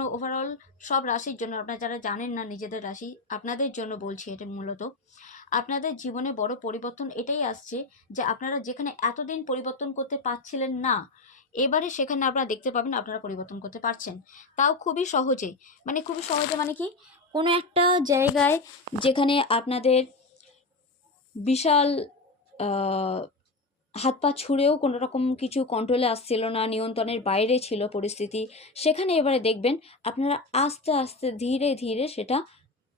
জন্য, ওভারঅল সব রাশির জন্য, আপনারা যারা জানেন না নিজেদের রাশি, আপনাদের জন্য বলছি এটা মূলত। আপনাদের জীবনে বড় পরিবর্তন এটাই আসছে যে আপনারা যেখানে এতদিন পরিবর্তন করতে পারছিলেন না, এবারে সেখানে আপনারা দেখতে পাবেন আপনারা পরিবর্তন করতে পারছেন, তাও খুবই সহজে। মানে খুবই সহজে মানে কি, কোনো একটা জায়গায় যেখানে আপনাদের বিশাল হাত পা ছুঁড়েও কোনো রকম কিছু কন্ট্রোলে আসছিল না, নিয়ন্ত্রণের বাইরে ছিল পরিস্থিতি, সেখানে এবারে দেখবেন আপনারা আস্তে আস্তে ধীরে ধীরে সেটা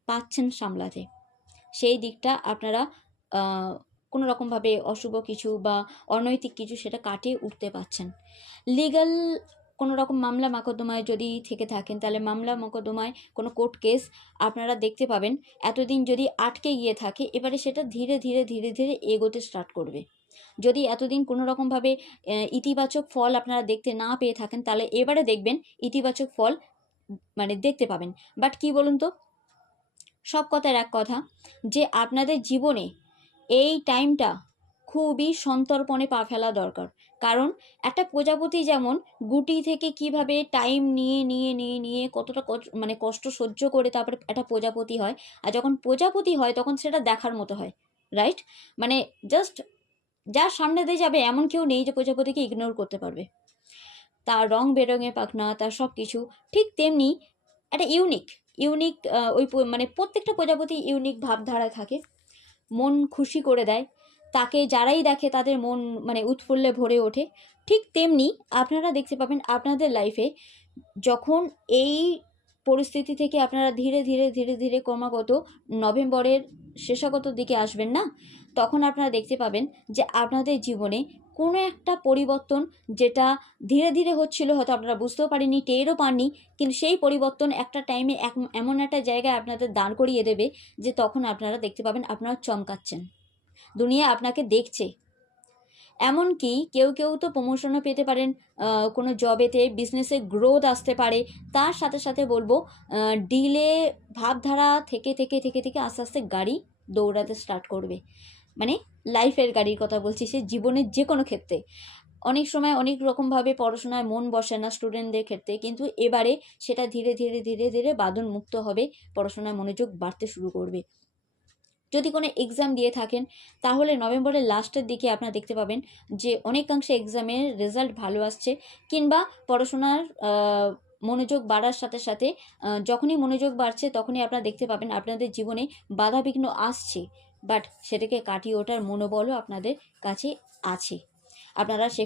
পাচ্ছেন সামলাতে। সেই দিকটা আপনারা কোনো রকমভাবে অশুভ কিছু বা অনৈতিক কিছু সেটা কাটিয়ে উঠতে পারছেন। লিগ্যাল কোনো রকম মামলা মোকদ্দমায় যদি থেকে থাকেন, তাহলে মামলা মোকদ্দমায় কোনো কোর্ট কেস আপনারা দেখতে পাবেন এতদিন যদি আটকে গিয়ে থাকে, এবারে সেটা ধীরে ধীরে ধীরে ধীরে এগোতে স্টার্ট করবে। যদি এতদিন কোনো রকমভাবে ইতিবাচক ফল আপনারা দেখতে না পেয়ে থাকেন, তাহলে এবারে দেখবেন ইতিবাচক ফল মানে দেখতে পাবেন। বাট কি বলুন তো, সব কথার এক কথা, যে আপনাদের জীবনে এই টাইমটা খুবই সন্তর্পণে পা ফেলা দরকার। কারণ একটা প্রজাপতি যেমন গুটি থেকে কিভাবে টাইম নিয়ে নিয়ে নিয়ে নিয়ে কতটা মানে কষ্ট সহ্য করে তারপরে একটা প্রজাপতি হয়, আর যখন প্রজাপতি হয় তখন সেটা দেখার মতো হয়, রাইট? মানে জাস্ট যার সামনে দিয়ে যাবে এমন কেউ নেই যে প্রজাপতিকে ইগনোর করতে পারবে। তার রং বেরঙের পাখনা, তার সব কিছু ঠিক তেমনি একটা ইউনিক ইউনিক ওই মানে প্রত্যেকটা প্রজাপতি ইউনিক ভাবধারা থাকে, মন খুশি করে দেয়, তাকে যারাই দেখে তাদের মন মানে উৎফুল্লে ভরে ওঠে। ঠিক তেমনি আপনারা দেখতে পাবেন আপনাদের লাইফে যখন এই পরিস্থিতি থেকে আপনারা ধীরে ধীরে ধীরে ধীরে ক্রমাগত নভেম্বরের শেষাগত দিকে আসবেন না, তখন আপনারা দেখতে পাবেন যে আপনাদের জীবনে কোনো একটা পরিবর্তন যেটা ধীরে ধীরে হচ্ছিল, হয়তো আপনারা বুঝতেও পারেননি, টেরও পাননি, কিন্তু সেই পরিবর্তন একটা টাইমে এমন একটা জায়গায় আপনাদের দাঁড় করিয়ে দেবে যে তখন আপনারা দেখতে পাবেন আপনারা চমকাচ্ছেন, দুনিয়া আপনাকে দেখছে। এমনকি কেউ কেউ তো প্রমোশনও পেতে পারেন, কোনো জবেতে, বিজনেসে গ্রোথ আসতে পারে। তার সাথে সাথে বলবো ডিলে ভাবধারা থেকে থেকে থেকে থেকে আস্তে আস্তে গাড়ি দৌড়াতে স্টার্ট করবে। মানে লাইফের গাড়ির কথা বলছি, সে জীবনের যে কোনো ক্ষেত্রে। অনেক সময় অনেক রকমভাবে পড়াশোনায় মন বসে না স্টুডেন্টদের ক্ষেত্রে, কিন্তু এবারে সেটা ধীরে ধীরে ধীরে ধীরে বাঁধন মুক্ত হবে, পড়াশোনায় মনোযোগ বাড়তে শুরু করবে। যদি কোনো এক্সাম দিয়ে থাকেন, তাহলে নভেম্বরের লাস্টের দিকে আপনারা দেখতে পাবেন যে অনেকাংশে এক্সামের রেজাল্ট ভালো আসছে, কিংবা পড়াশোনার মনোযোগ বাড়ার সাথে সাথে যখনই মনোযোগ বাড়ছে তখনই আপনারা দেখতে পাবেন আপনাদের জীবনে বাধাবিঘ্ন আসছে, বাট সেটাকে কাটিয়ে ওঠার মনোবলও আপনাদের কাছে আছে। আপনারা সে